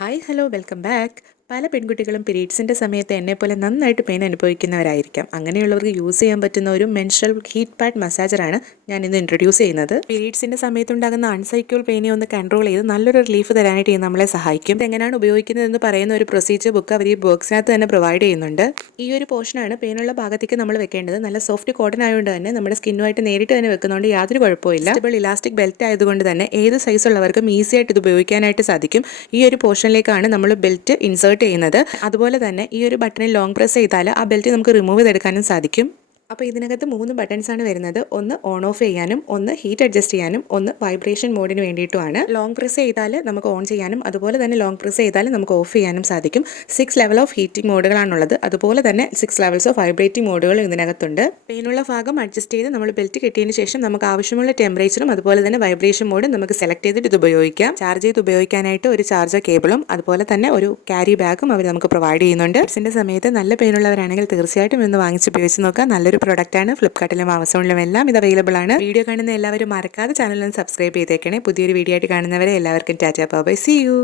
Hi hello welcome back. പല പെൺകുട്ടികളും പീരീഡ്സിൻ്റെ സമയത്ത് എന്നെപ്പോലെ നന്നായിട്ട് പെയിൻ അനുഭവിക്കുന്നവരായിരിക്കാം. അങ്ങനെയുള്ളവർക്ക് യൂസ് ചെയ്യാൻ പറ്റുന്ന ഒരു മെൻസ്ട്രൽ ഹീറ്റ് പാഡ് മസാജറാണ് ഞാൻ ഇന്ന് ഇൻട്രൊഡ്യൂസ് ചെയ്യുന്നത്. പീരീഡ്സിൻ്റെ സമയത്തുണ്ടാകുന്ന അൺസൈക്യൂൾ പെയിനെ ഒന്ന് കൺട്രോൾ ചെയ്ത് നല്ലൊരു റിലീഫ് തരാനായിട്ട് ഇത് നമ്മളെ സഹായിക്കും. ഇതെങ്ങനെയാണ് ഉപയോഗിക്കുന്നതെന്ന് പറയുന്ന ഒരു പ്രൊസീജിയർ ബുക്ക് അവർ ഈ ബോക്സിനകത്ത് തന്നെ പ്രൊവൈഡ് ചെയ്യുന്നുണ്ട്. ഈ ഒരു പോർഷനാണ് പെയിനുള്ള ഭാഗത്തേക്ക് നമ്മൾ വെക്കേണ്ടത്. നല്ല സോഫ്റ്റ് കോട്ടൺ ആയതുകൊണ്ട് തന്നെ നമ്മുടെ സ്കിന്നുമായിട്ട് നേരിട്ട് തന്നെ വെക്കുന്നതുകൊണ്ട് യാതൊരു കുഴപ്പമില്ല. സ്റ്റേബിൾ ഇലാസ്റ്റിക് ബെൽറ്റ് ആയതുകൊണ്ട് തന്നെ ഏത് സൈസ് ഉള്ളവർക്കും ഈസി ആയിട്ട് ഇത് ഉപയോഗിക്കാനായിട്ട് സാധിക്കും. ഈ ഒരു പോർഷനിലേക്കാണ് നമ്മൾ ബെൽറ്റ് ഇൻസേർട്ട് ചെയ്യുന്നത്. അതുപോലെ തന്നെ ഈ ഒരു ബട്ടണിൽ ലോങ് പ്രസ് ചെയ്താൽ ആ ബെൽറ്റ് നമുക്ക് റിമൂവ് ചെയ്തെടുക്കാനും സാധിക്കും. അപ്പോൾ ഇതിനകത്ത് 3 ബട്ടൺസാണ് വരുന്നത്. ഒന്ന് ഓൺ ഓഫ് ചെയ്യാനും, ഒന്ന് ഹീറ്റ് അഡ്ജസ്റ്റ് ചെയ്യാനും, ഒന്ന് വൈബ്രേഷൻ മോഡിന് വേണ്ടിയിട്ടുമാണ്. ലോങ് പ്രസ് ചെയ്താൽ നമുക്ക് ഓൺ ചെയ്യാനും അതുപോലെ തന്നെ ലോങ് പ്രസ് ചെയ്താൽ നമുക്ക് ഓഫ് ചെയ്യാനും സാധിക്കും. 6 ലെവൽ ഓഫ് ഹീറ്റിംഗ് മോഡുകളാണുള്ളത്. അതുപോലെ തന്നെ 6 ലെവൽസ് ഓഫ് വൈബ്രേറ്റിംഗ് മോഡുകൾ ഇതിനകത്തുണ്ട്. പെയിനുള്ള ഭാഗം അഡ്ജസ്റ്റ് ചെയ്ത് നമ്മൾ ബെൽറ്റ് കെട്ടിയതിന് ശേഷം നമുക്ക് ആവശ്യമുള്ള ടെമ്പറേച്ചറും അതുപോലെ തന്നെ വൈബ്രേഷൻ മോഡും നമുക്ക് സെലക്ട് ചെയ്തിട്ട് ഇത് ഉപയോഗിക്കാം. ചാർജ് ചെയ്ത് ഉപയോഗിക്കാനായിട്ട് ഒരു ചാർജർ കേബിളും അതുപോലെ തന്നെ ഒരു ക്യാരി ബാഗും അവർ നമുക്ക് പ്രൊവൈഡ് ചെയ്യുന്നുണ്ട്. ഇതിൻ്റെ സമയത്ത് നല്ല പെയിനുള്ളവരാണെങ്കിൽ തീർച്ചയായിട്ടും ഇന്ന് വാങ്ങിച്ച് ഉപയോഗിച്ച് നോക്കുക. നല്ലൊരു പ്രൊഡക്റ്റാണ്. ഫ്ലിപ്കാർട്ടിലും ആമസോണിലും എല്ലാം ഇത് അവൈലബിൾ ആണ്. വീഡിയോ കാണുന്ന എല്ലാവരും മറക്കാതെ ചാനലിൽ സബ്സ്ക്രൈബ് ചെയ്തേക്കണേ. പുതിയൊരു വീഡിയോ ആയിട്ട് കാണുന്നവരെ എല്ലാവർക്കും tata bye bye. See U.